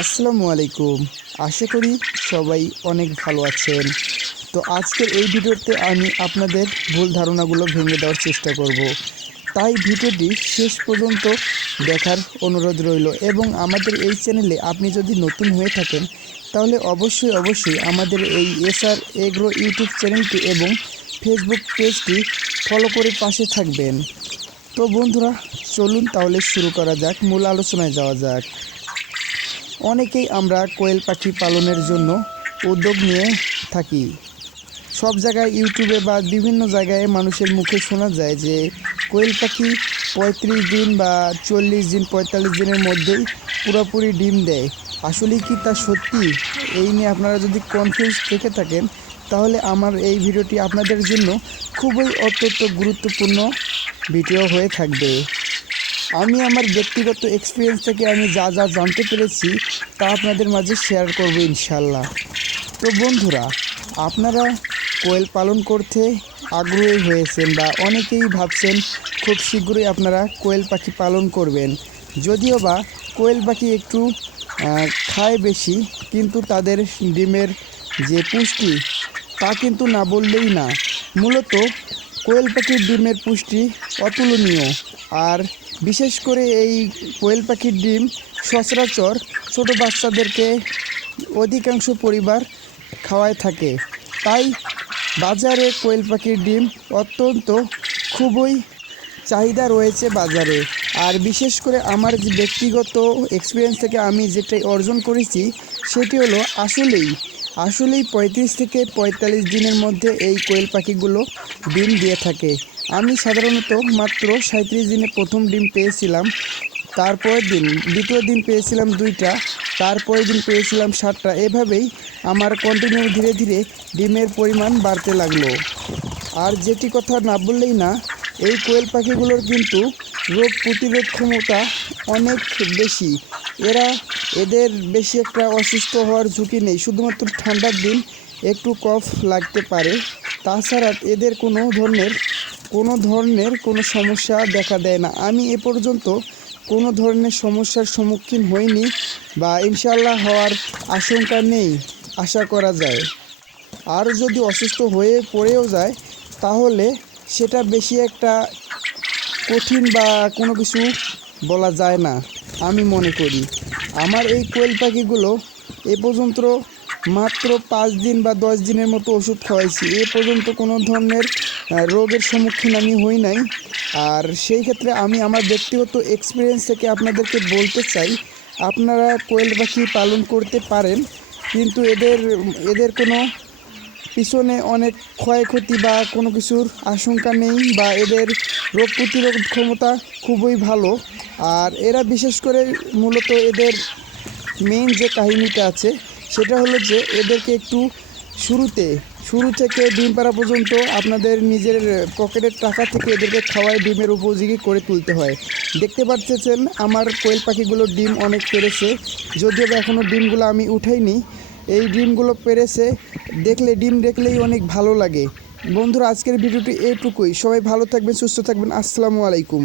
আসসালামু আলাইকুম। আশা করি সবাই অনেক ভালো আছেন। তো আজকের এই ভিডিওতে আমি আপনাদের ভুল ধারণাগুলো ভেঙে দেওয়ার চেষ্টা করব। তাই ভিডিওটি শেষ পর্যন্ত দেখার অনুরোধ রইল এবং আমাদের এই চ্যানেলে আপনি যদি নতুন হয়ে থাকেন তাহলে অবশ্যই আমাদের এই এসআর এগ্রো ইউটিউব চ্যানেলটি এবং ফেসবুক পেজটি ফলো করে পাশে থাকবেন। তো বন্ধুরা, চলুন তাহলে শুরু করা যাক, মূল আলোচনায় যাওয়া যাক। অনেকেই আমরা কোয়েল পাখি পালনের জন্য উদ্যোগ নিয়ে থাকি। সব জায়গায় ইউটিউবে বা বিভিন্ন জায়গায় মানুষের মুখে শোনা যায় যে কোয়েল পাখি ৩৫ দিন বা ৪০ দিন ৪৫ দিনের মধ্যেই পুরোপুরি ডিম দেয়। আসলে কি তা সত্যি? এই নিয়ে আপনারা যদি কনফিউজ থেকে থাকেন তাহলে আমার এই ভিডিওটি আপনাদের জন্য খুবই অত্যন্ত গুরুত্বপূর্ণ ভিডিও হয়ে থাকবে। আমি আমার ব্যক্তিগত এক্সপিরিয়েন্স থেকে আমি যা জানতে পেরেছি তা আপনাদের মাঝে শেয়ার করব ইনশাল্লাহ। তো বন্ধুরা, আপনারা কোয়েল পালন করতে আগ্রহী হয়েছেন বা অনেকেই ভাবছেন খুব শীঘ্রই আপনারা কোয়েল পাখি পালন করবেন। যদিও বা কোয়েল পাখি একটু খায় বেশি, কিন্তু তাদের ডিমের যে পুষ্টি তা কিন্তু না বললেই না। মূলত কোয়েল পাখির ডিমের পুষ্টি অতুলনীয়। আর বিশেষ করে এই কোয়েল পাখির ডিম সচরাচর ছোটো বাচ্চাদেরকে অধিকাংশ পরিবার খাওয়ায় থাকে। তাই বাজারে কোয়েল পাখির ডিম অত্যন্ত খুবই চাহিদা রয়েছে বাজারে। আর বিশেষ করে আমার যে ব্যক্তিগত এক্সপিরিয়েন্স থেকে আমি যেটা অর্জন করেছি সেটি হলো আসলেই ৩৫ থেকে ৪৫ দিনের মধ্যে এই কোয়েল পাখিগুলো ডিম দিয়ে থাকে। আমি সাধারণত মাত্র ৩৭ দিনে প্রথম ডিম পেয়েছিলাম, তারপরের দিন দ্বিতীয় দিন পেয়েছিলাম ২টা, তারপরের দিন পেয়েছিলাম ৭টা। এভাবেই আমার কন্টিনিউ ধীরে ধীরে ডিমের পরিমাণ বাড়তে লাগলো। আর যেটি কথা না বললেই না, এই কোয়েল পাখিগুলোর কিন্তু রোগ প্রতিরোধ ক্ষমতা অনেক বেশি। এদের বেশি একটা অসুস্থ হওয়ার ঝুঁকি নেই। শুধুমাত্র ঠান্ডার দিন একটু কফ লাগতে পারে, তাছাড়া এদের কোনো ধরনের কোনো সমস্যা দেখা দেয় না। আমি এ পর্যন্ত কোনো ধরনের সমস্যার সম্মুখীন হইনি বা ইনশাল্লাহ হওয়ার আশঙ্কা নেই, আশা করা যায়। আর যদি অসুস্থ হয়ে পড়েও যায় তাহলে সেটা বেশি একটা কঠিন বা কোনো কিছু বলা যায় না আমি মনে করি। আমার এই কোয়েল পাখিগুলো এ পর্যন্ত মাত্র ৫ দিন বা ১০ দিনের মতো ওষুধ খাওয়াইছি। এ পর্যন্ত কোনো ধরনের রোগের সম্মুখীন আমি হই নাই। আর সেই ক্ষেত্রে আমি আমার ব্যক্তিগত এক্সপিরিয়েন্স থেকে আপনাদেরকে বলতে চাই, আপনারা কোয়েল পাখি পালন করতে পারেন, কিন্তু এদের কোনো পিছনে অনেক ক্ষয়ক্ষতি বা কোনো কিছুর আশঙ্কা নেই বা এদের রোগ প্রতিরোধ ক্ষমতা খুবই ভালো। আর এরা বিশেষ করে মূলত এদের মেইন যে কাহিনীটা আছে সেটা হলো যে এদেরকে একটু শুরু থেকে ডিম পাড়া পর্যন্ত আপনাদের নিজের পকেটের টাকা থেকে এদেরকে খাওয়ায় ডিমের উপযোগী করে তুলতে হয়। দেখতে পাচ্ছেন আমার কোয়েল পাখিগুলো ডিম অনেক পেরেছে, যদিও এখনও ডিমগুলো আমি উঠাইনি। এই ডিমগুলো পেরেছে, ডিম দেখলেই অনেক ভালো লাগে। বন্ধুরা, আজকের ভিডিওটি এইটুকুই। সবাই ভালো থাকবেন, সুস্থ থাকবেন। আসসালামু আলাইকুম।